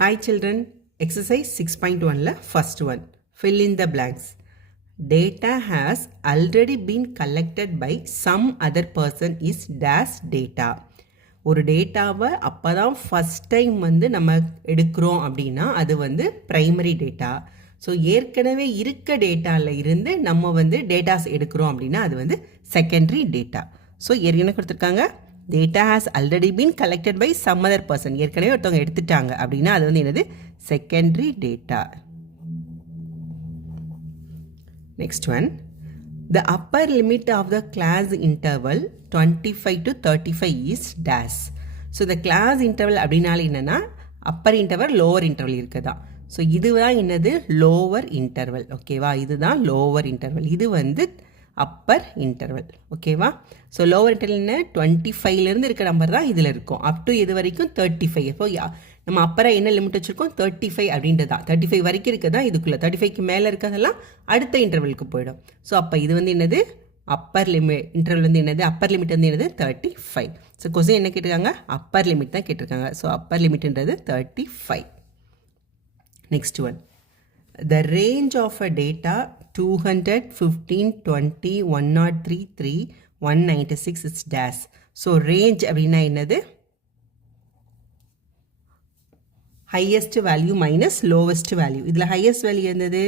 Hi children, exercise 6.1 first one, fill in the blanks. Data has already been collected by some other person is dash data. ஒரு டேட்டாவை அப்போ தான் first time நம்ம எடுக்கிறோம் அப்படின்னா அது ப்ரைமரி டேட்டா. ஸோ ஏற்கனவே இருக்க டேட்டாவில் இருந்து நம்ம டேட்டாஸ் எடுக்கிறோம் அப்படின்னா அது செகண்டரி டேட்டா. ஸோ ஏற்கனவே கொடுத்துருக்காங்க data has already been collected by some other person. ஏற்கனவே ஒருத்தவங்க எடுத்துட்டாங்க அப்படின்னா அது என்னது secondary data. Next one, the upper limit of the class interval 25 to 35 is dash. So the class interval அப்படினால என்னன்னா upper interval lower interval இருக்குதா. So இதுதான் என்னது lower interval. ஓகேவா, இதுதான் lower interval. இது அப்பர் இன்டர்வல். ஓகேவா, ஸோ லோவர் இன்டர்வல் என்ன 25லேருந்து இருக்க நம்பர் தான் இதில் இருக்கும் அப் டு இது வரைக்கும் 35. இப்போ நம்ம அப்பராக என்ன லிமிட் வச்சுருக்கோம் 35 அப்படின்றது தான். 35 வரைக்கும் இருக்கிறதா இதுக்குள்ளே, 35க்கு மேலே இருக்கிறதெல்லாம் அடுத்த இன்டர்வலுக்கு போயிடும். ஸோ அப்போ இது என்னது அப்பர் லிமிட் இன்டர்வல் என்னது அப்பர் லிமிட் என்னது 35. ஸோ கொஸ்டின் என்ன கேட்டிருக்காங்க அப்பர் லிமிட் தான் கேட்டிருக்காங்க. ஸோ அப்பர் லிமிட்ன்றது 35. Next one, the range of a data 200, 15, 20, 103, 3, 196 is dash. So range அப்படின்னா என்னது highest value minus lowest value. இதில் highest value என்னது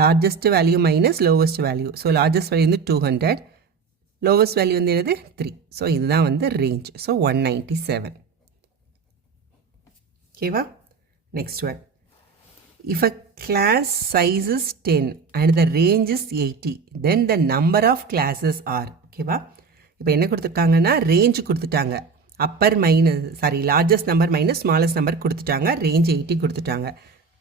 largest value minus lowest value. So largest value 200, lowest value என்னது 3. So இதுதான் range. So 197. ஓகேவா, next one, if a class size is 10 and the range is 80, then the number of classes are. ஓகேவா, இப்போ என்ன கொடுத்துருக்காங்கன்னா range கொடுத்துட்டாங்க, upper largest number minus smallest number கொடுத்துட்டாங்க, range 80 கொடுத்துட்டாங்க.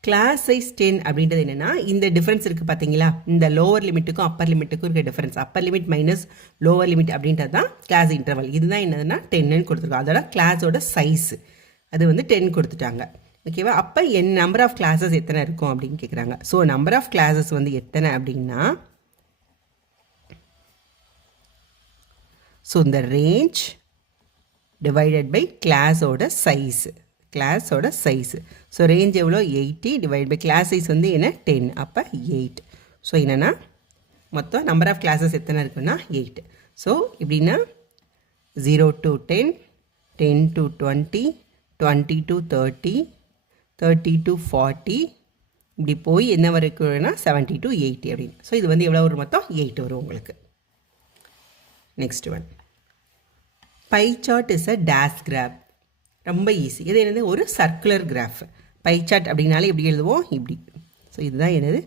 கிளாஸ் சைஸ் 10 அப்படின்றது என்னென்னா இந்த டிஃப்ரென்ஸ் இருக்குது பார்த்தீங்களா, இந்த லோவர் லிமிட்டுக்கும் அப்பர் லிமிட்டுக்கும் இருக்க difference, upper limit minus lower limit அப்படின்றது தான் கிளாஸ் இன்டர்வல். இதுதான் என்னதுன்னா 10ன்னு கொடுத்துருக்கோம். அதோட கிளாஸோட சைஸ் அது 10 கொடுத்துட்டாங்க. ஓகேவா, அப்போ நம்பர் ஆஃப் கிளாஸஸ் எத்தனை இருக்கும் அப்படின்னு கேட்குறாங்க. ஸோ நம்பர் ஆஃப் கிளாஸஸ் எத்தனை அப்படின்னா, ஸோ இந்த ரேஞ்ச் டிவைடட் பை கிளாஸோட சைஸு, கிளாஸோட சைஸு. ஸோ ரேஞ்ச் எவ்வளோ 80 டிவைட் பை கிளாஸ் சைஸ் என்ன 10, அப்போ 8. ஸோ என்னென்னா மொத்தம் நம்பர் ஆஃப் கிளாஸஸ் எத்தனை இருக்குன்னா 8. ஸோ இப்படின்னா 0 to 10, 10 to 20, 20 to 30, 30 to 40, இப்படி போய் என்ன வரைக்கும்னா 70 to 80 அப்படின்னு. ஸோ இது எவ்வளோ வரும் மொத்தம் 8 வரும் உங்களுக்கு. Next one, pie chart is a dash graph. ரொம்ப ஈஸி. இது என்னது ஒரு சர்க்குலர் கிராஃப். பை சார்ட் அப்படின்னாலே எப்படி எழுதுவோம் இப்படி. ஸோ இதுதான் என்னது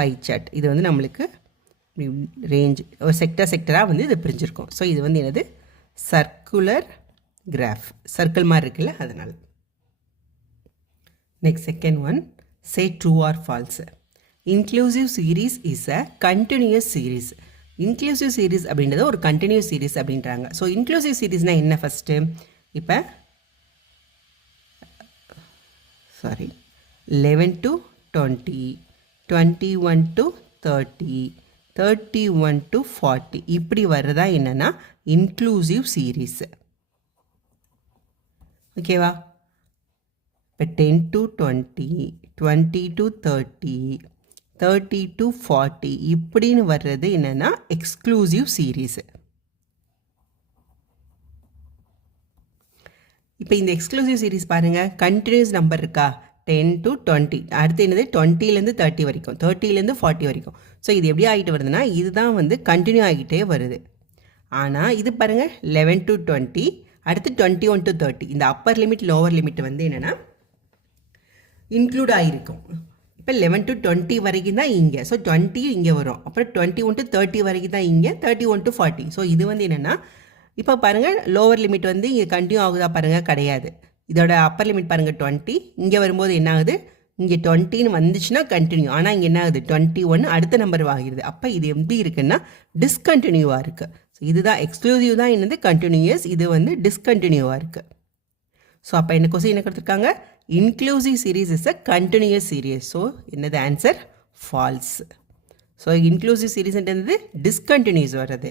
பை சார்ட். இது நம்மளுக்கு ரேஞ்ச் ஒரு செக்டராக இது பிரிஞ்சிருக்கும். ஸோ இது என்னது சர்க்குலர் கிராஃப், சர்க்கிள் மாதிரி இருக்குல்ல அதனால். Next, second one, say true or false. Inclusive series is a continuous series. Inclusive series அப்படின்றது ஒரு continuous series அப்படின்றாங்க. ஸோ inclusive seriesனா என்ன ஃபஸ்ட்டு, இப்போ 11 to 20, 21 to 30, 31 to 40 இப்படி வர்றதா என்னன்னா inclusive series. ஓகேவா, இப்போ 10 to 20, 20 to 30, 30 to 40 இப்படின்னு வர்றது என்னென்னா எக்ஸ்க்ளூசிவ் சீரீஸு. இப்போ இந்த எக்ஸ்க்ளூசிவ் சீரீஸ் பாருங்கள், கண்டினியூஸ் நம்பர் இருக்கா 10 to 20, அடுத்து என்னது 20லேருந்து 30 வரைக்கும், 30லேருந்து 40 வரைக்கும். ஸோ இது எப்படி ஆகிட்டு வருதுன்னா இதுதான் கண்டினியூ ஆகிட்டே வருது. ஆனால் இது பாருங்கள் 11 to 20, அடுத்து 21 to 30, இந்த அப்பர் லிமிட் லோவர் லிமிட் என்னென்னா இன்க்ளூட் ஆகிருக்கும். இப்போ 11 to 20 வரைக்கும் தான் இங்கே, ஸோ 20 இங்கே வரும். அப்புறம் 21 to 30 வரைக்கும் தான் இங்கே, 31 to 40. ஸோ இது என்னென்னா இப்போ பாருங்கள் லோவர் லிமிட் இங்கே கண்டினியூ ஆகுதா பாருங்கள், கிடையாது. இதோட அப்பர் லிமிட் பாருங்கள் 20, இங்கே வரும்போது என்ன ஆகுது, இங்கே 20ன்னு வந்துச்சுன்னா கண்டினியூ, ஆனால் இங்கே என்ன ஆகுது 21 அடுத்த நம்பர் ஆகிடுது. அப்போ இது எப்படி இருக்குன்னா டிஸ்கண்டினியூவாக இருக்குது. ஸோ இதுதான் எக்ஸ்க்ளூசிவ் தான் என்னது கண்டினியூஸ், இது டிஸ்கண்டினியூவாக இருக்குது. ஸோ அப்போ என்ன கொஸ்டின் என்ன கொடுத்துருக்காங்க, inclusive series is a continuous series. So என்னது answer false. So inclusive series என்னது discontinuous வருது,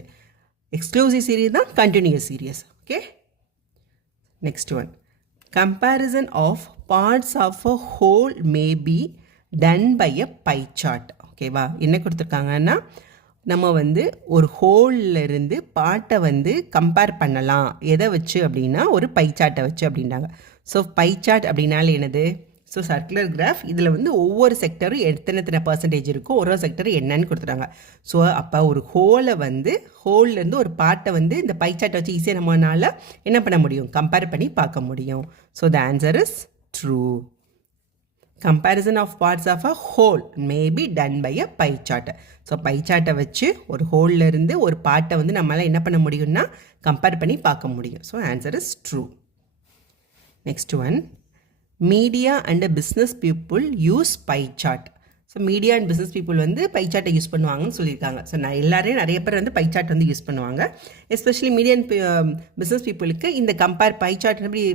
exclusive series தான் continuous series. Okay, next one, comparison of parts of a whole may be done by a pie chart. ஓகேவா, என்ன கொடுத்துருக்காங்கன்னா நம்ம வந்து ஒரு ஹோலில் இருந்து பார்ட்டை வந்து கம்பேர் பண்ணலாம் எதை வச்சு அப்படின்னா ஒரு பை சார்ட்டை வச்சு அப்படின்றாங்க. ஸோ பை சார்ட் அப்படின்னாலே என்னது? ஸோ சர்க்குலர் கிராஃப், இதில் வந்து ஒவ்வொரு செக்டரும் எத்தனை பர்சன்டேஜ் இருக்கும், ஒரு செக்டரும் என்னன்னு கொடுத்துட்டாங்க. ஸோ அப்போ ஒரு ஹோலை வந்து ஹோல்லேருந்து ஒரு பார்ட்டை வந்து இந்த பை சார்ட்டை வச்சு ஈஸியாக நம்மளால் என்ன பண்ண முடியும், கம்பேர் பண்ணி பார்க்க முடியும். So the answer is true. Comparison of parts of a whole may be done by a pie chart. So pie சார்ட்டை வச்சு ஒரு ஹோலில் இருந்து ஒரு பார்ட்டை வந்து நம்மளால் என்ன பண்ண முடியும்னா கம்பேர் பண்ணி பார்க்க முடியும். So answer is true. Next one, media and business people use pie chart. So media and business people வந்து பை சார்ட்டை யூஸ் பண்ணுவாங்கன்னு சொல்லியிருக்காங்க. ஸோ நான் எல்லாரையும் நிறைய பேர் வந்து பை சார்ட் வந்து யூஸ் பண்ணுவாங்க. எஸ்பெஷலி மீடியா அண்ட் பிஸ்னஸ் பீப்புளுக்கு இந்த பை சார்ட் எப்படி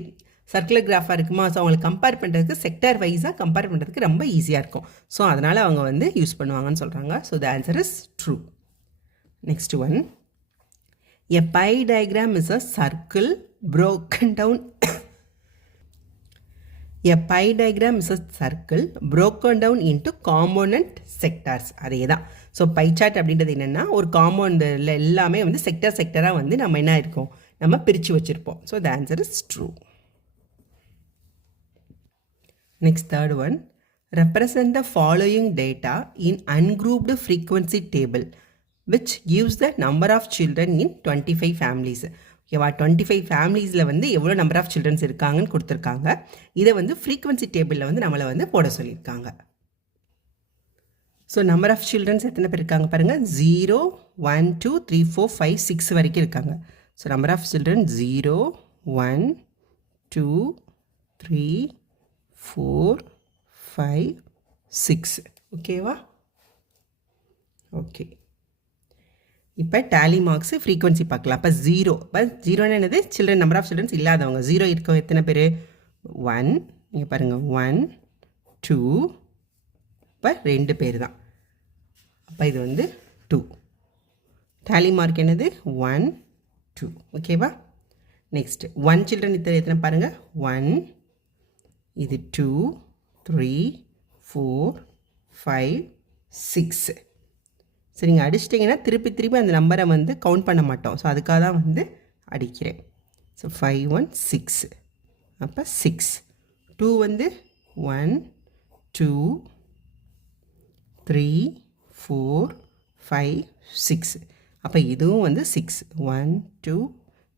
சர்க்குலர் கிராஃபாக இருக்குமா, ஸோ அவங்களுக்கு கம்பேர் பண்ணுறதுக்கு செக்டார் வைஸாக கம்பேர் பண்ணுறதுக்கு ரொம்ப ஈஸியாக இருக்கும். ஸோ அதனால் அவங்க வந்து யூஸ் பண்ணுவாங்கன்னு சொல்கிறாங்க. So the answer is true. Next one, a by diagram is a circle broken down a pie diagram is a circle broken down into component sectors. அதே தான். ஸோ பை சார்ட் அப்படின்றது என்னென்னா ஒரு காம்பவுண்டில் எல்லாமே வந்து செக்டராக வந்து நம்ம என்ன இருக்கும், நம்ம பிரித்து வச்சுருப்போம். So the answer is true. Next, third one, represent the following data in ungrouped frequency table which gives the number of children in 25 families. ஓகேவா, 25 ஃபேமிலிஸில் வந்து எவ்வளோ நம்பர் ஆஃப் சில்ட்ரன்ஸ் இருக்காங்கன்னு கொடுத்துருக்காங்க. இதை வந்து ஃப்ரீக்வன்சி டேபிளில் வந்து நம்மளை வந்து போட சொல்லியிருக்காங்க. ஸோ நம்பர் ஆஃப் சில்ட்ரன்ஸ் எத்தனை பேர் இருக்காங்க பாருங்கள், 0 1 2 3 4 5 6 வரைக்கும் இருக்காங்க. So number of children 0 1 2 3 4 5 6. ஓகேவா, ஓகே. இப்போ டேலி மார்க்ஸு ஃப்ரீக்வன்சி பார்க்கலாம். அப்போ 0, இப்போ 0ன்னு என்னது, சில்ட்ரன் நம்பர் ஆஃப் சில்ட்ரன்ஸ் இல்லாதவங்க. 0 இருக்கவங்க எத்தனை பேர், 1, இங்கே பாருங்கள் 1 2, இப்போ 2 பேர் தான். அப்போ இது வந்து 2. டேலி மார்க் என்னது 1 2. ஓகேவா, நெக்ஸ்ட் 1 சில்ட்ரன் எத்தனை பாருங்கள், 1, இது 2 3 4 5 6. சரிங்க, அடிச்சிட்டிங்கன்னா திருப்பி அந்த நம்பரை வந்து கவுண்ட் பண்ண மாட்டோம். ஸோ அதுக்காக தான் வந்து அடிக்கிறேன். ஸோ 5 1 6, அப்போ 6. 2 வந்து 1 2 3 4 5 6. அப்போ இதுவும் வந்து 6. 1 2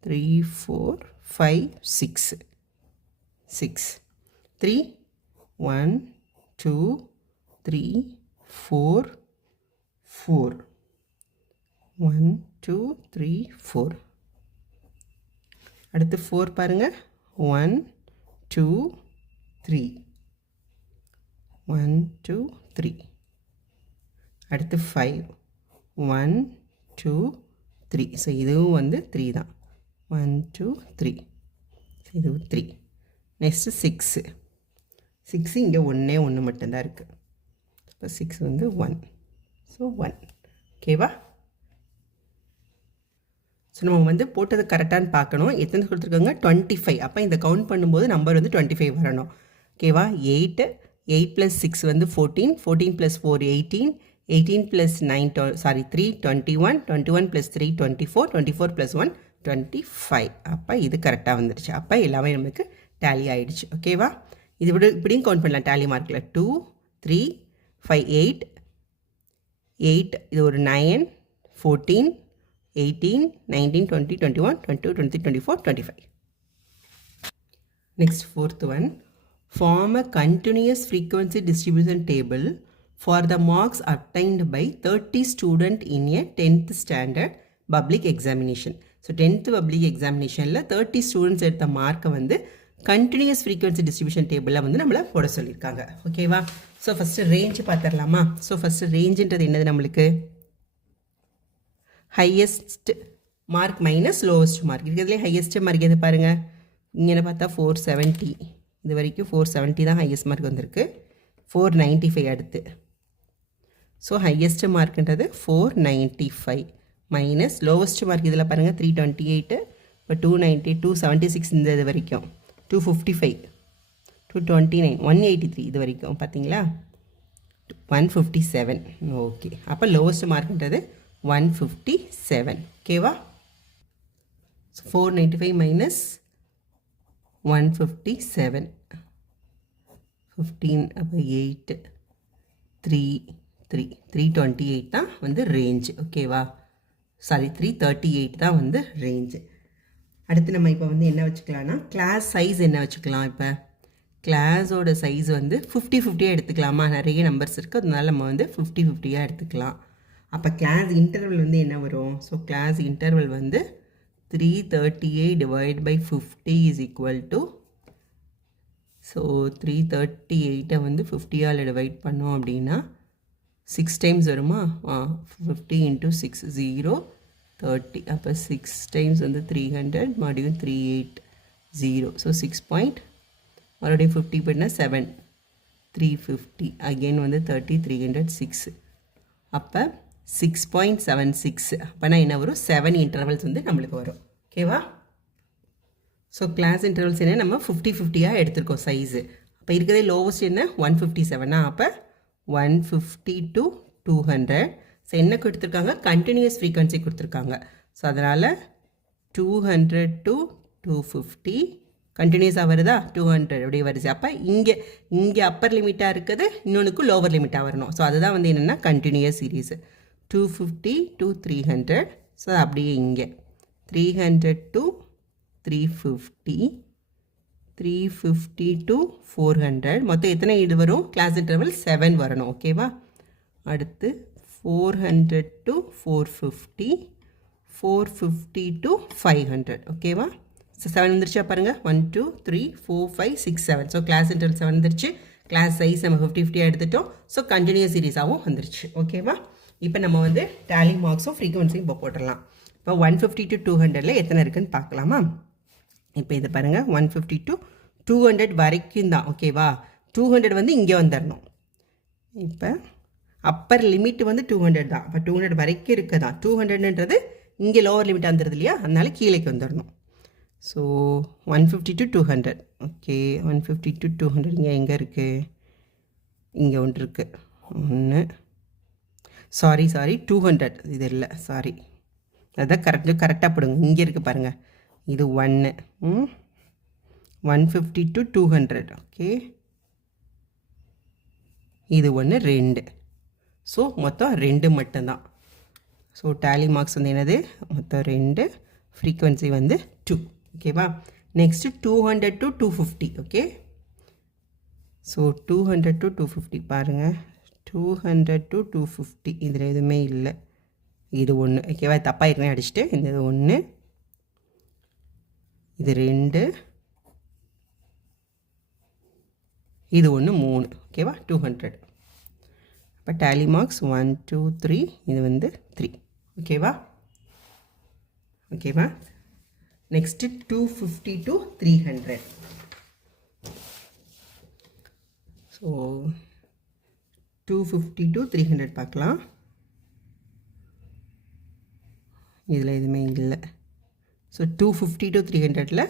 3 4 5 6 6. 3 1 2 3 4 4 1 2 3 4. அடுத்து 4 பாருங்கள், 1 2 3 1 2 3. அடுத்து 5 1 2 3. ஸோ இதுவும் வந்து 3 தான். 1 2 3, இதுவும் 3. நெக்ஸ்ட்டு 6. 6 இங்கே ஒன்று மட்டும்தான் இருக்குது. இப்போ 6 வந்து 1. ஸோ 1. ஓகேவா, ஸோ நம்ம வந்து போட்டது கரெக்டானு பார்க்கணும். எத்தனை கொடுத்துருக்காங்க, 25. அப்போ இந்த கவுண்ட் பண்ணும்போது நம்பர் வந்து 25 வரணும். ஓகேவா, 8 + 6 வந்து 14, 14 + 4 18, 18 + 9 3 21, 21 + 3 24, 24 + 1 25. அப்போ இது கரெக்டாக வந்துடுச்சு. அப்போ எல்லாமே நமக்கு டேலி ஆகிடுச்சு. ஓகேவா, இது இப்படியும் கவுண்ட் பண்ணலாம். டேலி மார்க்கில் 2 3 5 8 8, இது ஒரு 9 14 18 19 20 21 22 23 24 25. Next, fourth one, form a continuous frequency distribution table for the marks obtained by 30 students in a 10th standard public examination. So 10th public எக்ஸாமினேஷனில் 30 ஸ்டூடெண்ட்ஸ் எடுத்த மார்க்கை வந்து கண்டினியூஸ் ஃப்ரீக்வன்சி டிஸ்ட்ரிபியூஷன் டேபிளில் வந்து நம்மளை போட சொல்லியிருக்காங்க. ஓகேவா, ஸோ ஃபஸ்ட்டு ரேஞ்சு பார்த்துடலாமா. ஸோ ஃபஸ்ட்டு ரேஞ்சுன்றது என்னது, நம்மளுக்கு highest mark minus lowest mark. இருக்கிறதுலே ஹையஸ்ட் மார்க் எது பாருங்கள், இங்கே பார்த்தா 470. இது வரைக்கும் 470 தான் ஹையஸ்ட் மார்க் வந்திருக்கு. 495 அடுத்து. ஸோ ஹையஸ்ட் மார்க்ன்றது 495 மைனஸ் லோவஸ்ட் மார்க் இதில் பாருங்கள் 328. இப்போ 290 276 இந்த இது வரைக்கும் 255. 229, 183 இது வரைக்கும் பார்த்தீங்களா, 157. ஓகே, அப்போ லோவஸ்ட் மார்க்ன்றது 157. ஓகேவா? 495 minus 157, 15, அப்போ 8, 3, 328 தான் வந்து ரேஞ்ச். ஓகேவா? சாரி, 338 தான் வந்து ரேஞ்சு. அடுத்து நம்ம இப்போ வந்து என்ன வச்சுக்கலாம்னா, கிளாஸ் சைஸ் என்ன வச்சுக்கலாம்? இப்போ கிளாஸோட சைஸ் வந்து 50-50 எடுத்துக்கலாமா? நிறைய நம்பர்ஸ் இருக்குது, அதனால நம்ம வந்து 50-50 எடுத்துக்கலாம். அப்போ கிளாஸ் இன்டர்வல் வந்து என்ன வரும்? ஸோ கிளாஸ் இன்டர்வல் வந்து 338 divided by 50 is equal to, so 338 வந்து 50ஆல் டிவைட் பண்ணோம் அப்படின்னா 6 டைம்ஸ் வருமா? 50 into 6, 0, 30. அப்போ 6 டைம்ஸ் வந்து 300, மறுபடியும் 380. ஸோ 6 மறுபடியும் 50 பண்ணால் 7, 350. அகெயின் வந்து 30, 300, 6. அப்போ 6.76. அப்போனா என்ன வரும்? 7 இன்டர்வல்ஸ் வந்து நம்மளுக்கு வரும். ஓகேவா? ஸோ கிளாஸ் இன்டர்வல்ஸ் என்ன, நம்ம 50-50 எடுத்துருக்கோம் சைஸு. அப்போ இருக்கிறதே லோவஸ்ட் என்ன? 157. அப்போ 150 to 200. ஸோ என்ன கொடுத்துருக்காங்க? கண்டினியூஸ் ஃப்ரீக்வன்சி கொடுத்துருக்காங்க. ஸோ அதனால் 200 to 250 கண்டினியூஸாக வருதா? 200 அப்படியே வருது. அப்போ இங்கே அப்பர் லிமிட்டாக இருக்குது, இன்னொன்றுக்கு லோவர் லிமிட்டாக வரணும். ஸோ அதுதான் வந்து என்னென்னா கண்டினியூஸ் சீரீஸு. 250 to 300. ஸோ அப்படியே இங்கே 300 to 350, 350 to 400. மொத்தம் எத்தனை இது வரும்? கிளாஸ் இன்டர்வல் 7 வரணும். ஓகேவா? அடுத்து 400 to 450, 450 to 500. ஓகேவா? ஸோ 7 வந்துருச்சா பாருங்கள். 1 2 3 4 5 6 7. ஸோ கிளாஸ் இன்டர்வல் 7 வந்துருச்சு. கிளாஸ் சைஸ் நம்ம 50-50 எடுத்துட்டோம். ஸோ கண்டினியூஸ் சீரீஸாகவும் வந்துருச்சு. ஓகேவா? இப்போ நம்ம வந்து டேலி மார்க்ஸும் ஃப்ரீக்வன்சியும் இப்போ போட்டுடலாம். இப்போ 150 to 200ல் எத்தனை இருக்குதுன்னு பார்க்கலாமா? இப்போ இது பாருங்கள், 150 to 200 வரைக்கும் தான். ஓகேவா? 200 வந்து இங்கே வந்துடணும். இப்போ அப்பர் லிமிட் வந்து 200 தான். அப்போ 200 வரைக்கும் இருக்க தான். 200ன்றது இங்கே லோவர் லிமிட் வந்துடுது இல்லையா, அதனால கீழேக்கு வந்துடணும். So 150 to 200. ஓகே, 150 to 200 இங்கே எங்கே இருக்குது? இங்கே ஒன்று இருக்குது. ஒன்று, சாரி 200 இது இல்லை, சாரி, அதுதான் கரெக்டாக போடுங்க. இங்கே இருக்குது பாருங்கள், இது 1, 150 to 200. ஓகே, இது ஒன்று 2. ஸோ மொத்தம் 2 மட்டும்தான். ஸோ டேலி மார்க்ஸ் வந்து என்னது? மொத்தம் 2, ஃப்ரீக்வன்சி வந்து 2. ஓகேவா? Next 200 to 250. Okay, so 200 to 250 பாருங்கள். 200 to 250 இதில் எதுவுமே இல்லை. இது 1. ஓகேவா? தப்பாக ஏற்கனவே அடிச்சுட்டு இந்த இது 1, இது 2, இது 1, 3. ஓகேவா? 200. இப்போ டேலி மார்க்ஸ் 1 2 3, இது வந்து 3. ஓகேவா? Next 250 to 300. ஸோ 250 to 300 பார்க்கலாம். இதில் எதுவுமே இல்லை. ஸோ 250 to 300ல்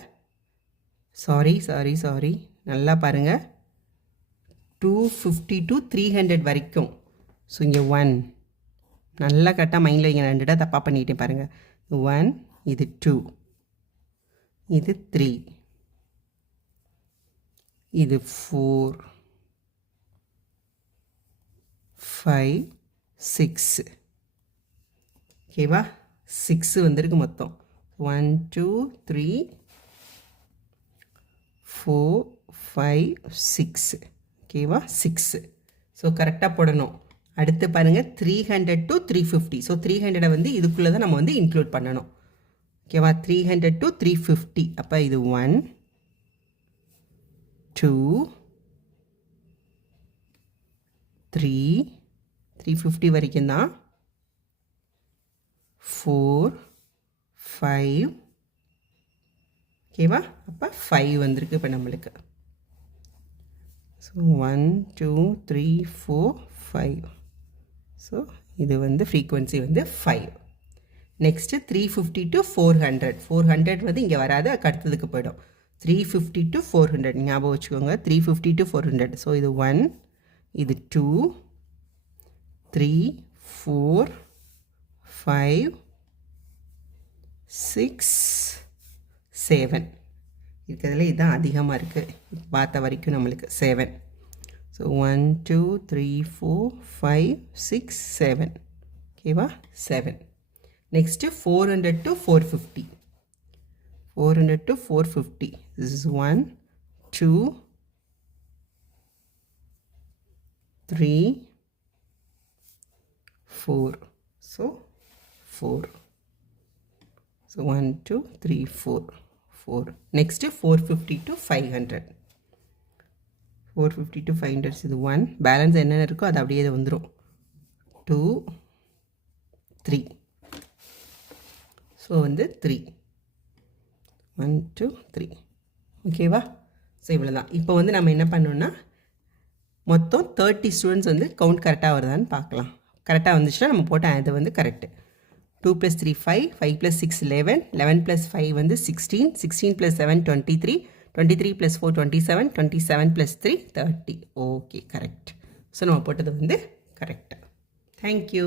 சாரி நல்லா பாருங்கள். 250 to 300 வரைக்கும். ஸோ இங்கே 1 நல்லா கரெக்டாக மைண்டில் இங்கே 2 தப்பாக பண்ணிக்கிட்டே பாருங்கள். 1, இது 2, இது 3, இது 4, 5, 6. ஓகேவா? 6 வந்திருக்கு மொத்தம். 1 2 3 4 5 6. ஓகேவா? 6. ஸோ கரெக்டாக போடணும். அடுத்து பாருங்கள் 300 to 350. ஸோ 300 வந்து இதுக்குள்ளே தான் நம்ம வந்து இன்க்ளூட் பண்ணணும். ஓகேவா? 300 to 350. அப்போ இது 1 2 3, 350 வரைக்கும் தான். 4 5. ஓகேவா? அப்போ 5 வந்திருக்கு இப்போ நம்மளுக்கு. ஸோ 1 2 3 4 5. ஸோ இது வந்து ஃப்ரீக்வன்சி வந்து 5. Next 350 to 400. 400 வந்து இங்கே வராது, அடுத்ததுக்கு போய்டும். 350 to 400 ஞாபகம் வச்சுக்கோங்க 350 to 400 ஸோ இது 1 இது 2 3 4 5 6 7 இருக்கிறதுல இதுதான் அதிகமாக இருக்குது பார்த்த வரைக்கும் நம்மளுக்கு 7 ஸோ 1 2 3 4 5 6 7 ஓகேவா 7 next 400 to 450 400 to 450 this is 1 2 3 4 so 4 so 1 2 3 4 4 next 450 to 500 450 to 500 இது 1 பேலன்ஸ் என்னென்ன இருக்கோ அது அப்படியே வந்துடும் 2 3 ஸோ வந்து 3 1 2 3 ஓகேவா ஸோ இவ்வளோ தான் இப்போ வந்து நம்ம என்ன பண்ணோன்னா மொத்தம் 30 ஸ்டூடெண்ட்ஸ் வந்து கவுண்ட் கரெக்டாக வருதான்னு பார்க்கலாம் கரெக்டாக வந்துச்சுன்னா நம்ம போட்ட அது வந்து கரெக்டு 2 + 3 5 5 + 6 11 11 + 5 வந்து 16 16 + 7 23 23 + 4 27 27 + 3 30 ஓகே கரெக்ட் ஸோ நம்ம போட்டது வந்து கரெக்டாக தேங்க்யூ